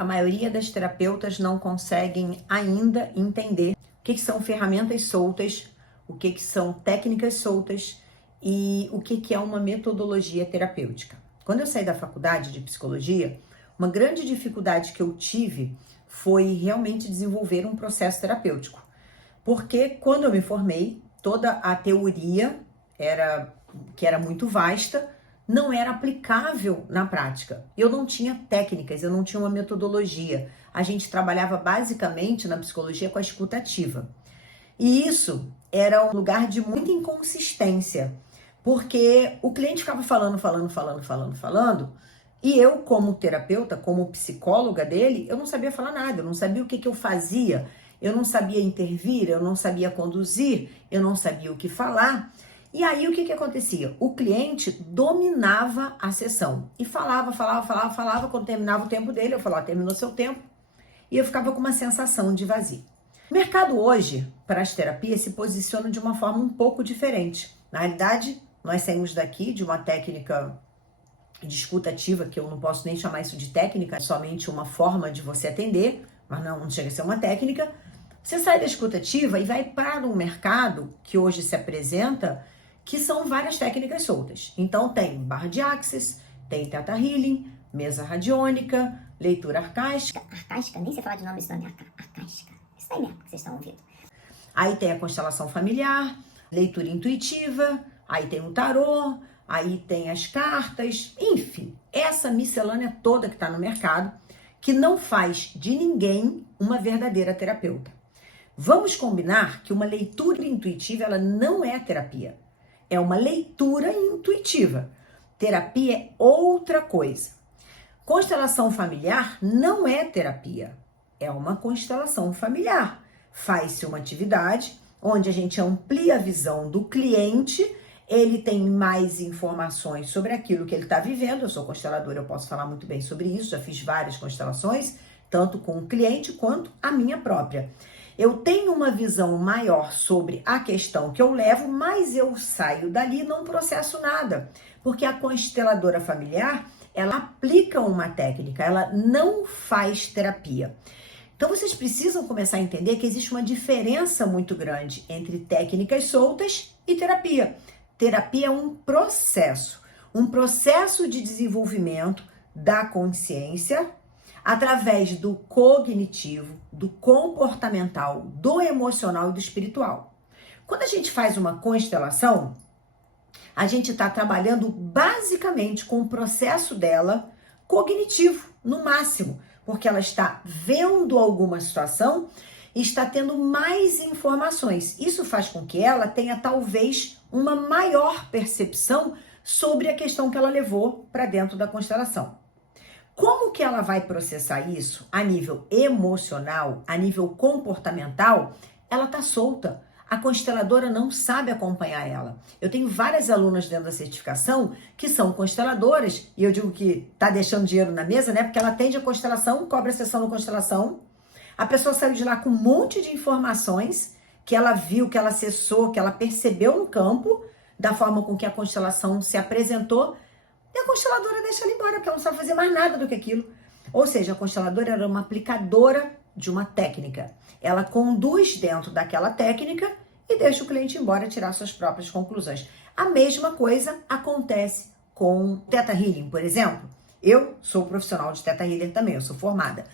A maioria das terapeutas não conseguem ainda entender o que são ferramentas soltas, o que são técnicas soltas e o que é uma metodologia terapêutica. Quando eu saí da faculdade de psicologia, uma grande dificuldade que eu tive foi realmente desenvolver um processo terapêutico. Porque quando eu me formei, toda a teoria que era muito vasta, não era aplicável na prática. Eu não tinha técnicas, eu não tinha uma metodologia. A gente trabalhava basicamente na psicologia com a escuta ativa. E isso era um lugar de muita inconsistência, porque o cliente ficava falando, e eu, como terapeuta, como psicóloga dele, eu não sabia falar nada, eu não sabia o que eu fazia, eu não sabia intervir, eu não sabia conduzir, eu não sabia o que falar. E aí o que acontecia? O cliente dominava a sessão e falava, quando terminava o tempo dele, eu falava, terminou seu tempo, e eu ficava com uma sensação de vazio. O mercado hoje, para as terapias, se posiciona de uma forma um pouco diferente. Na realidade, nós saímos daqui de uma técnica de escuta ativa, que eu não posso nem chamar isso de técnica, é somente uma forma de você atender, mas não chega a ser uma técnica. Você sai da escuta ativa e vai para um mercado que hoje se apresenta, que são várias técnicas soltas. Então tem barra de Access, tem Theta Healing, mesa radiônica, leitura arcaica. Arcaica? Nem sei falar de nome esse nome, arcaica. Isso aí mesmo que vocês estão ouvindo. Aí tem a constelação familiar, leitura intuitiva, aí tem o tarô, aí tem as cartas, enfim, essa miscelânea toda que está no mercado, que não faz de ninguém uma verdadeira terapeuta. Vamos combinar que uma leitura intuitiva, ela não é terapia. É uma leitura intuitiva. Terapia é outra coisa. Constelação familiar não é terapia. É uma constelação familiar. Faz-se uma atividade onde a gente amplia a visão do cliente, ele tem mais informações sobre aquilo que ele está vivendo. Eu sou consteladora, eu posso falar muito bem sobre isso, já fiz várias constelações, tanto com o cliente quanto a minha própria. Eu tenho uma visão maior sobre a questão que eu levo, mas eu saio dali e não processo nada. Porque a consteladora familiar, ela aplica uma técnica, ela não faz terapia. Então vocês precisam começar a entender que existe uma diferença muito grande entre técnicas soltas e terapia. Terapia é um processo de desenvolvimento da consciência, através do cognitivo, do comportamental, do emocional e do espiritual. Quando a gente faz uma constelação, a gente está trabalhando basicamente com o processo dela cognitivo, no máximo, porque ela está vendo alguma situação e está tendo mais informações. Isso faz com que ela tenha talvez uma maior percepção sobre a questão que ela levou para dentro da constelação. Como que ela vai processar isso a nível emocional, a nível comportamental? Ela tá solta. A consteladora não sabe acompanhar ela. Eu tenho várias alunas dentro da certificação que são consteladoras, e eu digo que tá deixando dinheiro na mesa, né? Porque ela atende a constelação, cobra a sessão da constelação. A pessoa saiu de lá com um monte de informações que ela viu, que ela acessou, que ela percebeu no campo, da forma com que a constelação se apresentou. E a consteladora deixa ela embora, porque ela não sabe fazer mais nada do que aquilo. Ou seja, a consteladora era uma aplicadora de uma técnica. Ela conduz dentro daquela técnica e deixa o cliente embora tirar suas próprias conclusões. A mesma coisa acontece com Theta Healing, por exemplo. Eu sou profissional de Theta Healer também, eu sou formada.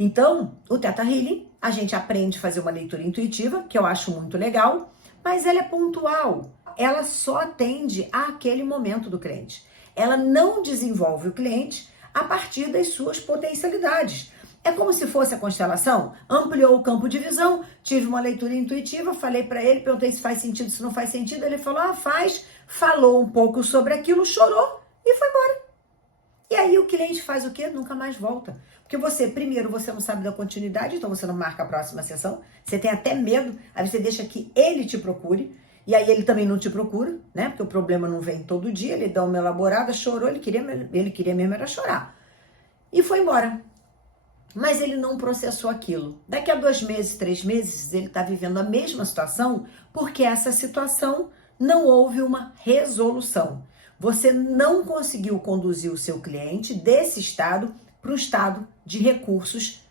Então, o Theta Healing, a gente aprende a fazer uma leitura intuitiva, que eu acho muito legal, mas ela é pontual. Ela só atende àquele momento do cliente. Ela não desenvolve o cliente a partir das suas potencialidades. É como se fosse a constelação, ampliou o campo de visão, tive uma leitura intuitiva, falei para ele, perguntei se faz sentido, se não faz sentido, ele falou, faz, falou um pouco sobre aquilo, chorou e foi embora. E aí o cliente faz o quê? Nunca mais volta. Porque primeiro, você não sabe da continuidade, então você não marca a próxima sessão, você tem até medo, aí você deixa que ele te procure, e aí ele também não te procura, né? Porque o problema não vem todo dia, ele dá uma elaborada, chorou, ele queria mesmo era chorar. E foi embora. Mas ele não processou aquilo. Daqui a 2 meses, 3 meses, ele está vivendo a mesma situação, porque essa situação não houve uma resolução. Você não conseguiu conduzir o seu cliente desse estado para um estado de recursos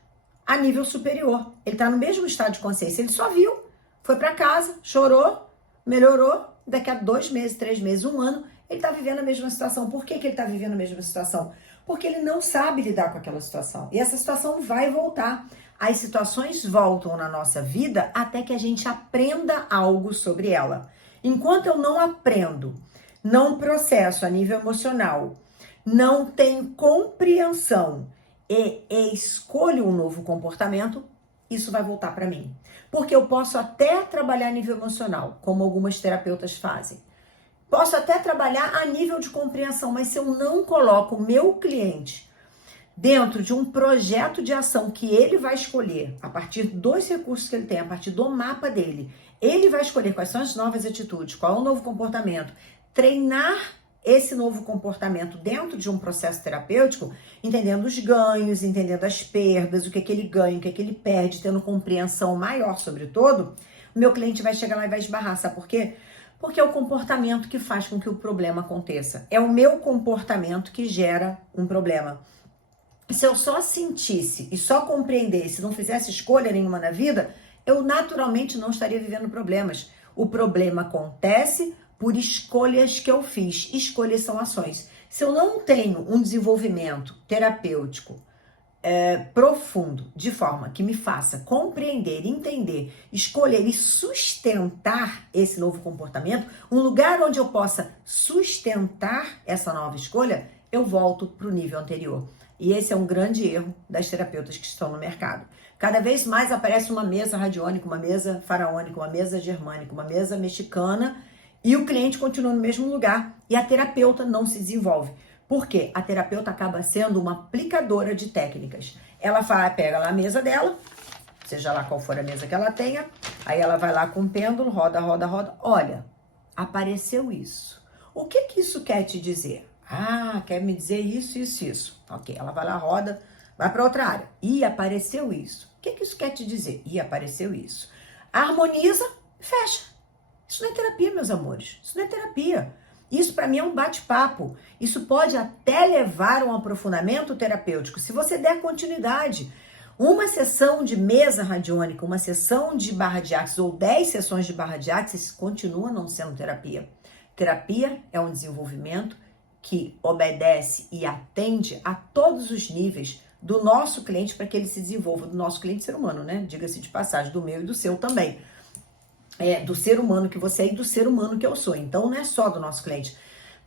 a nível superior. Ele está no mesmo estado de consciência. Ele só viu, foi para casa, chorou, melhorou. Daqui a 2 meses, 3 meses, 1 ano, ele está vivendo a mesma situação. Por que ele está vivendo a mesma situação? Porque ele não sabe lidar com aquela situação. E essa situação vai voltar. As situações voltam na nossa vida até que a gente aprenda algo sobre ela. Enquanto eu não aprendo, não processo a nível emocional, não tenho compreensão e escolho um novo comportamento, isso vai voltar para mim. Porque eu posso até trabalhar a nível emocional, como algumas terapeutas fazem. Posso até trabalhar a nível de compreensão, mas se eu não coloco o meu cliente dentro de um projeto de ação que ele vai escolher, a partir dos recursos que ele tem, a partir do mapa dele, ele vai escolher quais são as novas atitudes, qual é o novo comportamento, treinar esse novo comportamento dentro de um processo terapêutico, entendendo os ganhos, entendendo as perdas, o que é que ele ganha, o que é que ele perde, tendo compreensão maior sobre todo, o meu cliente vai chegar lá e vai esbarrar. Sabe por quê? Porque é o comportamento que faz com que o problema aconteça. É o meu comportamento que gera um problema. Se eu só sentisse e só compreendesse, não fizesse escolha nenhuma na vida, eu naturalmente não estaria vivendo problemas. O problema acontece por escolhas que eu fiz. Escolhas são ações. Se eu não tenho um desenvolvimento terapêutico profundo, de forma que me faça compreender, entender, escolher e sustentar esse novo comportamento, um lugar onde eu possa sustentar essa nova escolha, eu volto para o nível anterior. E esse é um grande erro das terapeutas que estão no mercado. Cada vez mais aparece uma mesa radiônica, uma mesa faraônica, uma mesa germânica, uma mesa mexicana, e o cliente continua no mesmo lugar e a terapeuta não se desenvolve. Por quê? A terapeuta acaba sendo uma aplicadora de técnicas. Ela pega lá a mesa dela, seja lá qual for a mesa que ela tenha, aí ela vai lá com o pêndulo, roda, roda, roda. Olha, apareceu isso. O que que isso quer te dizer? Ah, quer me dizer isso, isso, isso. Ok, ela vai lá, roda, vai para outra área. E apareceu isso. O que que isso quer te dizer? E apareceu isso. Harmoniza, fecha. Isso não é terapia, meus amores. Isso não é terapia. Isso para mim é um bate-papo. Isso pode até levar a um aprofundamento terapêutico, se você der continuidade. Uma sessão de mesa radiônica, uma sessão de barra de axis ou 10 sessões de barra de axis continua não sendo terapia. Terapia é um desenvolvimento que obedece e atende a todos os níveis do nosso cliente para que ele se desenvolva, do nosso cliente ser humano, né? Diga-se de passagem, do meu e do seu também. Do ser humano que você é e do ser humano que eu sou. Então, não é só do nosso cliente.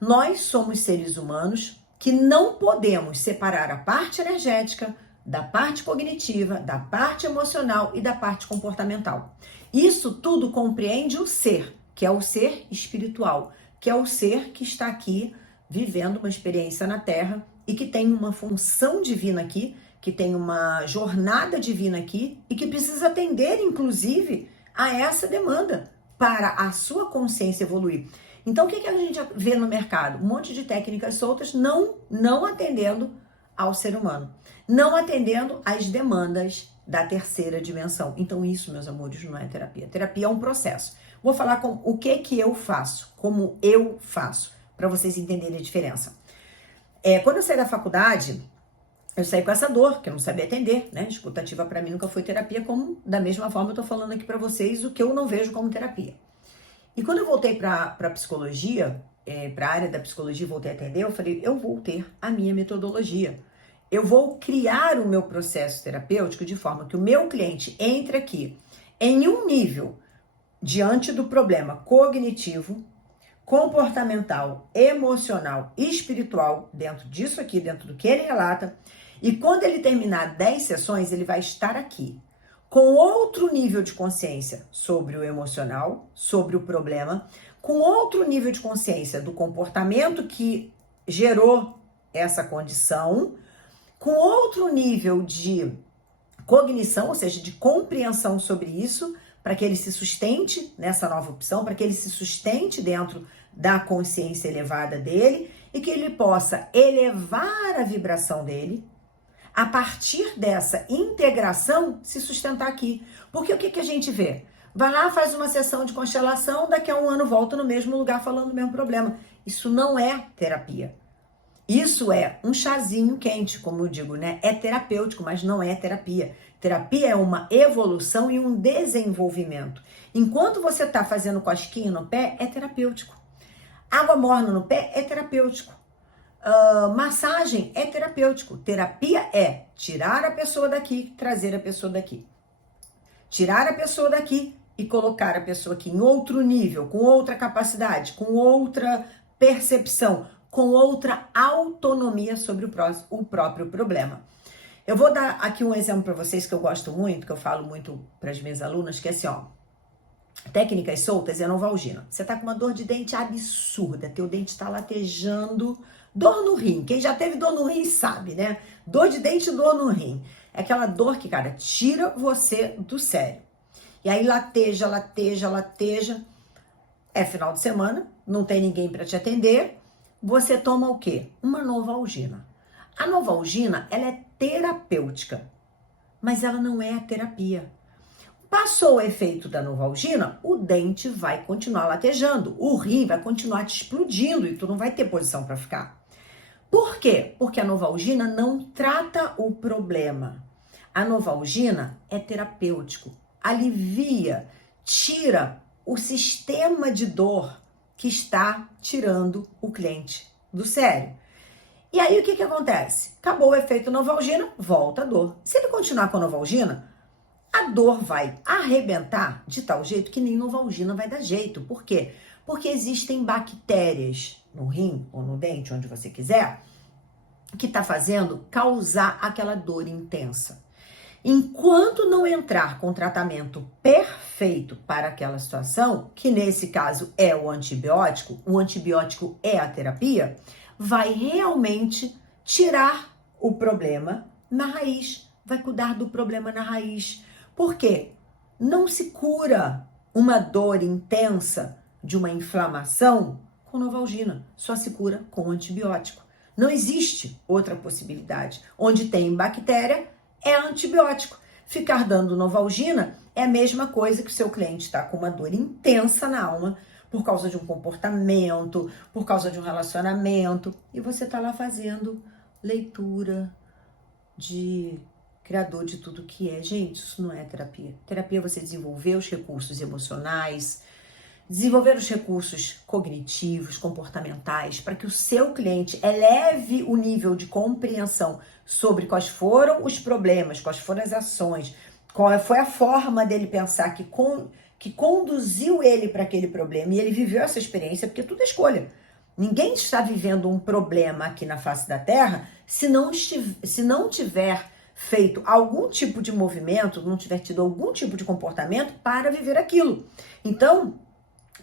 Nós somos seres humanos que não podemos separar a parte energética da parte cognitiva, da parte emocional e da parte comportamental. Isso tudo compreende o ser, que é o ser espiritual, que é o ser que está aqui vivendo uma experiência na Terra e que tem uma função divina aqui, que tem uma jornada divina aqui e que precisa atender, inclusive, a essa demanda para a sua consciência evoluir. Então, o que a gente vê no mercado? Um monte de técnicas soltas não atendendo ao ser humano, não atendendo às demandas da terceira dimensão. Então, isso, meus amores, não é terapia. Terapia é um processo. Vou falar o que eu faço, como eu faço, para vocês entenderem a diferença. Quando eu saí da faculdade, eu saí com essa dor, que eu não sabia atender, né? Escutativa para mim nunca foi terapia, como da mesma forma eu tô falando aqui para vocês o que eu não vejo como terapia. E quando eu voltei para psicologia, para a área da psicologia, voltei a atender, eu falei, eu vou ter a minha metodologia. Eu vou criar o meu processo terapêutico de forma que o meu cliente entre aqui em um nível diante do problema cognitivo, comportamental, emocional e espiritual, dentro disso aqui, dentro do que ele relata, e quando ele terminar 10 sessões, ele vai estar aqui, com outro nível de consciência sobre o emocional, sobre o problema, com outro nível de consciência do comportamento que gerou essa condição, com outro nível de cognição, ou seja, de compreensão sobre isso, para que ele se sustente nessa nova opção, para que ele se sustente dentro da consciência elevada dele e que ele possa elevar a vibração dele, a partir dessa integração se sustentar aqui. Porque o que a gente vê? Vai lá, faz uma sessão de constelação, daqui a 1 ano volta no mesmo lugar falando o mesmo problema. Isso não é terapia. Isso é um chazinho quente, como eu digo, né? É terapêutico, mas não é terapia. Terapia é uma evolução e um desenvolvimento. Enquanto você está fazendo cosquinha no pé, é terapêutico. Água morna no pé é terapêutico. Massagem é terapêutico. Terapia é tirar a pessoa daqui, trazer a pessoa daqui. Tirar a pessoa daqui e colocar a pessoa aqui em outro nível, com outra capacidade, com outra percepção, com outra autonomia sobre o próprio problema. Eu vou dar aqui um exemplo para vocês que eu gosto muito, que eu falo muito para as minhas alunas, que é assim, ó. Técnicas soltas é a Novalgina. Você tá com uma dor de dente absurda, teu dente tá latejando, dor no rim. Quem já teve dor no rim sabe, né? Dor de dente, dor no rim. É aquela dor que, cara, tira você do sério. E aí lateja, lateja, lateja. É final de semana, não tem ninguém para te atender. Você toma o quê? Uma Novalgina. A Novalgina, ela é terapêutica, mas ela não é a terapia. Passou o efeito da Novalgina, o dente vai continuar latejando, o rim vai continuar te explodindo e tu não vai ter posição para ficar. Por quê? Porque a Novalgina não trata o problema. A Novalgina é terapêutico, alivia, tira o sistema de dor que está tirando o cliente do sério. E aí o que acontece? Acabou o efeito Novalgina, volta a dor. Se ele continuar com a Novalgina, a dor vai arrebentar de tal jeito que nem Novalgina vai dar jeito. Por quê? Porque existem bactérias no rim ou no dente, onde você quiser, que está fazendo causar aquela dor intensa. Enquanto não entrar com tratamento perfeito para aquela situação, que nesse caso é o antibiótico é a terapia, vai realmente tirar o problema na raiz, vai cuidar do problema na raiz. Por quê? Não se cura uma dor intensa de uma inflamação com Novalgina, só se cura com antibiótico. Não existe outra possibilidade. Onde tem bactéria, é antibiótico. Ficar dando Novalgina é a mesma coisa que o seu cliente está com uma dor intensa na alma por causa de um comportamento, por causa de um relacionamento, e você está lá fazendo leitura de criador de tudo que é. Gente, isso não é terapia. Terapia é você desenvolver os recursos emocionais, desenvolver os recursos cognitivos, comportamentais, para que o seu cliente eleve o nível de compreensão sobre quais foram os problemas, quais foram as ações, qual foi a forma dele pensar que conduziu ele para aquele problema. E ele viveu essa experiência, porque tudo é escolha. Ninguém está vivendo um problema aqui na face da Terra se não tiver feito algum tipo de movimento, não tiver tido algum tipo de comportamento para viver aquilo. Então,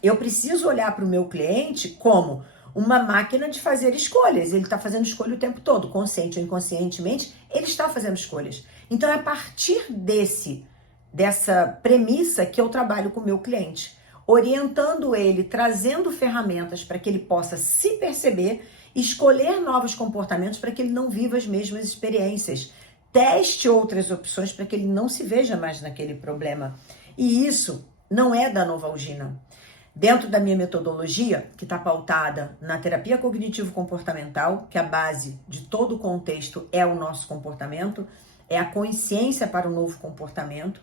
eu preciso olhar para o meu cliente como uma máquina de fazer escolhas. Ele está fazendo escolha o tempo todo, consciente ou inconscientemente, ele está fazendo escolhas. Então, é a partir dessa premissa que eu trabalho com o meu cliente, orientando ele, trazendo ferramentas para que ele possa se perceber, escolher novos comportamentos para que ele não viva as mesmas experiências. Teste outras opções para que ele não se veja mais naquele problema. E isso não é da Novalgina. Dentro da minha metodologia, que está pautada na terapia cognitivo-comportamental, que a base de todo o contexto é o nosso comportamento, é a consciência para o novo comportamento,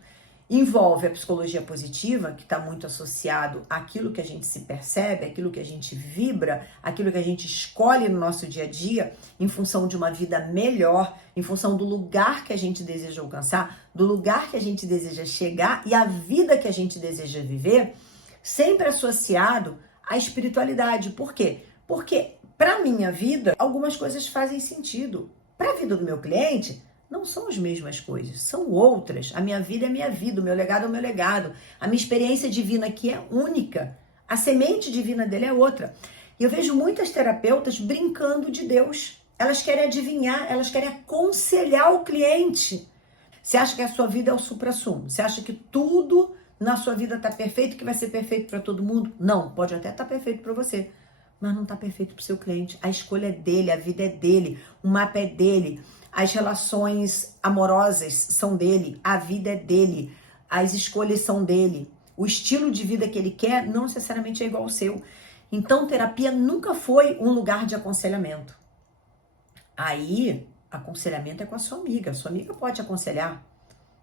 envolve a psicologia positiva, que está muito associado àquilo que a gente se percebe, àquilo que a gente vibra, àquilo que a gente escolhe no nosso dia a dia, em função de uma vida melhor, em função do lugar que a gente deseja alcançar, do lugar que a gente deseja chegar e a vida que a gente deseja viver, sempre associado à espiritualidade. Por quê? Porque para minha vida, algumas coisas fazem sentido. Para a vida do meu cliente, não são as mesmas coisas, são outras. A minha vida é a minha vida, o meu legado é o meu legado. A minha experiência divina aqui é única. A semente divina dele é outra. E eu vejo muitas terapeutas brincando de Deus. Elas querem adivinhar, elas querem aconselhar o cliente. Você acha que a sua vida é o suprassumo? Você acha que tudo na sua vida está perfeito, que vai ser perfeito para todo mundo? Não, pode até estar perfeito para você, mas não está perfeito para o seu cliente. A escolha é dele, a vida é dele, o mapa é dele. As relações amorosas são dele, a vida é dele, as escolhas são dele. O estilo de vida que ele quer não necessariamente é igual ao seu. Então, terapia nunca foi um lugar de aconselhamento. Aí, aconselhamento é com a sua amiga pode te aconselhar,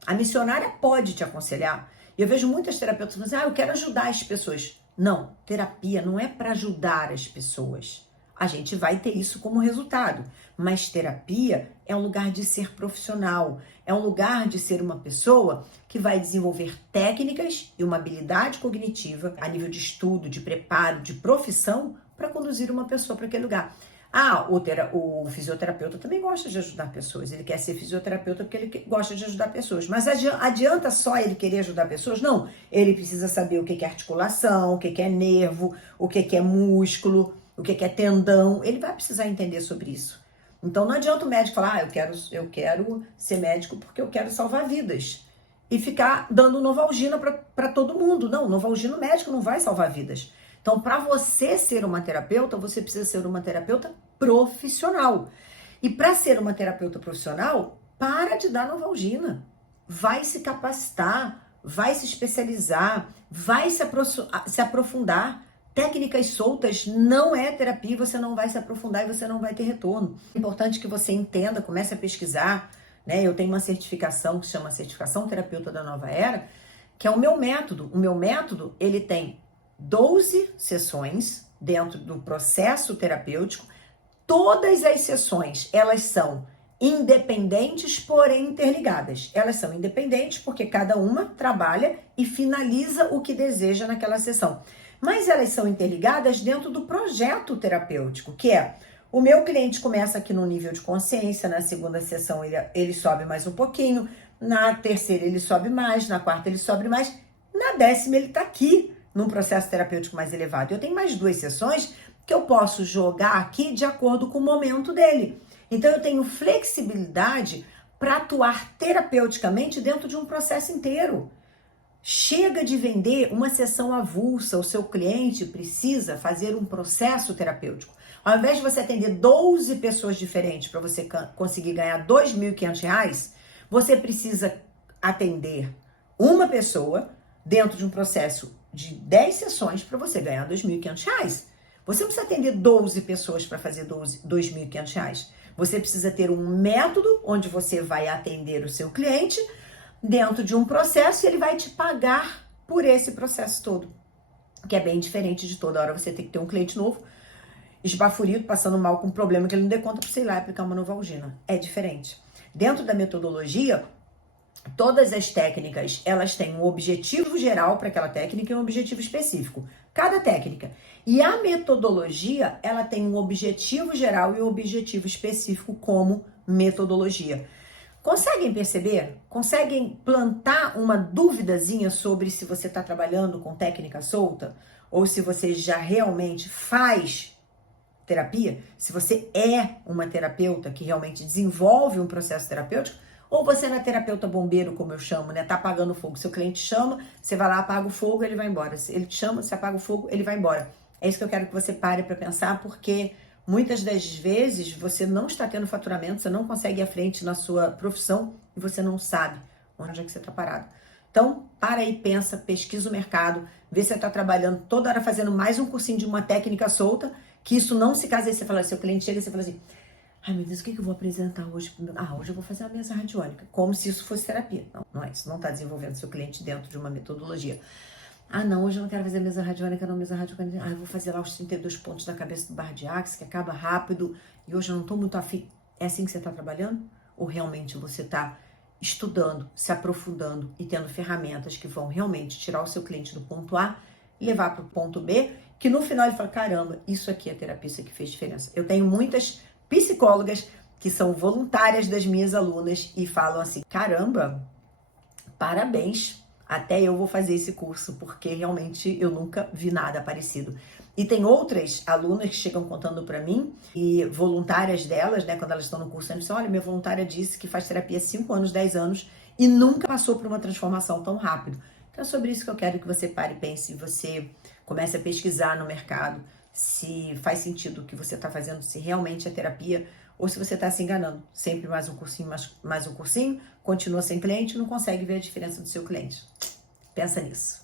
a missionária pode te aconselhar. E eu vejo muitas terapeutas falando assim, eu quero ajudar as pessoas. Não, terapia não é para ajudar as pessoas. A gente vai ter isso como resultado, mas terapia é um lugar de ser profissional, é um lugar de ser uma pessoa que vai desenvolver técnicas e uma habilidade cognitiva a nível de estudo, de preparo, de profissão para conduzir uma pessoa para aquele lugar. O fisioterapeuta também gosta de ajudar pessoas, ele quer ser fisioterapeuta porque ele gosta de ajudar pessoas, mas adianta só ele querer ajudar pessoas? Não, ele precisa saber o que é articulação, o que é nervo, o que é músculo, o que é tendão, ele vai precisar entender sobre isso. Então não adianta o médico falar, eu quero ser médico porque eu quero salvar vidas e ficar dando Novalgina para todo mundo. Não, Novalgina médico não vai salvar vidas. Então, para você ser uma terapeuta, você precisa ser uma terapeuta profissional. E para ser uma terapeuta profissional, para de dar Novalgina. Vai se capacitar, vai se especializar, vai se aprofundar. Técnicas soltas não é terapia, você não vai se aprofundar e você não vai ter retorno. É importante que você entenda, comece a pesquisar, né? Eu tenho uma certificação que se chama Certificação Terapeuta da Nova Era, que é o meu método. O meu método, ele tem 12 sessões dentro do processo terapêutico. Todas as sessões, elas são independentes, porém interligadas. Elas são independentes porque cada uma trabalha e finaliza o que deseja naquela sessão. Mas elas são interligadas dentro do projeto terapêutico, que é o meu cliente começa aqui no nível de consciência, na segunda sessão ele sobe mais um pouquinho, na terceira ele sobe mais, na quarta ele sobe mais, na 10ª ele está aqui, num processo terapêutico mais elevado. Eu tenho mais 2 sessões que eu posso jogar aqui de acordo com o momento dele. Então, eu tenho flexibilidade para atuar terapeuticamente dentro de um processo inteiro. Chega de vender uma sessão avulsa, o seu cliente precisa fazer um processo terapêutico. Ao invés de você atender 12 pessoas diferentes para você conseguir ganhar R$ 2.500, você precisa atender uma pessoa dentro de um processo de 10 sessões para você ganhar R$ 2.500. Você não precisa atender 12 pessoas para fazer R$ 2.500. Você precisa ter um método onde você vai atender o seu cliente dentro de um processo e ele vai te pagar por esse processo todo. Que é bem diferente de toda hora você ter que ter um cliente novo, esbaforido, passando mal com um problema que ele não dê conta para você ir lá e aplicar uma Novalgina. É diferente. Dentro da metodologia, todas as técnicas, elas têm um objetivo geral para aquela técnica e um objetivo específico. Cada técnica. E a metodologia, ela tem um objetivo geral e um objetivo específico como metodologia. Conseguem perceber? Conseguem plantar uma duvidazinha sobre se você está trabalhando com técnica solta? Ou se você já realmente faz terapia? Se você é uma terapeuta que realmente desenvolve um processo terapêutico? Ou você não é terapeuta bombeiro, como eu chamo, né? Tá apagando o fogo. Seu cliente chama, você vai lá, apaga o fogo, ele vai embora. Ele te chama, você apaga o fogo, ele vai embora. É isso que eu quero que você pare para pensar, porque muitas das vezes você não está tendo faturamento, você não consegue ir à frente na sua profissão e você não sabe onde é que você está parado. Então, para aí, pensa, pesquisa o mercado, vê se você está trabalhando toda hora fazendo mais um cursinho de uma técnica solta, que isso não se case. Aí você fala, seu cliente chega e você fala assim, ai meu Deus, o que eu vou apresentar hoje? Hoje eu vou fazer uma mesa radiônica, como se isso fosse terapia. Não, não é isso, não está desenvolvendo seu cliente dentro de uma metodologia. Não, hoje eu não quero fazer mesa radiônica, não, mesa radiônica. Eu vou fazer lá os 32 pontos da cabeça do Bardiax, que acaba rápido, e hoje eu não estou muito afim. É assim que você está trabalhando? Ou realmente você está estudando, se aprofundando e tendo ferramentas que vão realmente tirar o seu cliente do ponto A e levar para o ponto B, que no final ele fala, caramba, isso aqui é terapia, isso aqui fez diferença. Eu tenho muitas psicólogas que são voluntárias das minhas alunas e falam assim, caramba, parabéns, até eu vou fazer esse curso, porque realmente eu nunca vi nada parecido. E tem outras alunas que chegam contando para mim, e voluntárias delas, né, quando elas estão no curso, elas dizem, olha, minha voluntária disse que faz terapia há 5 anos, 10 anos, e nunca passou por uma transformação tão rápido. Então é sobre isso que eu quero que você pare e pense, você comece a pesquisar no mercado, se faz sentido o que você está fazendo, se realmente é terapia, ou se você está se enganando. Sempre mais um cursinho, mais um cursinho, continua sem cliente, não consegue ver a diferença do seu cliente. Pensa nisso.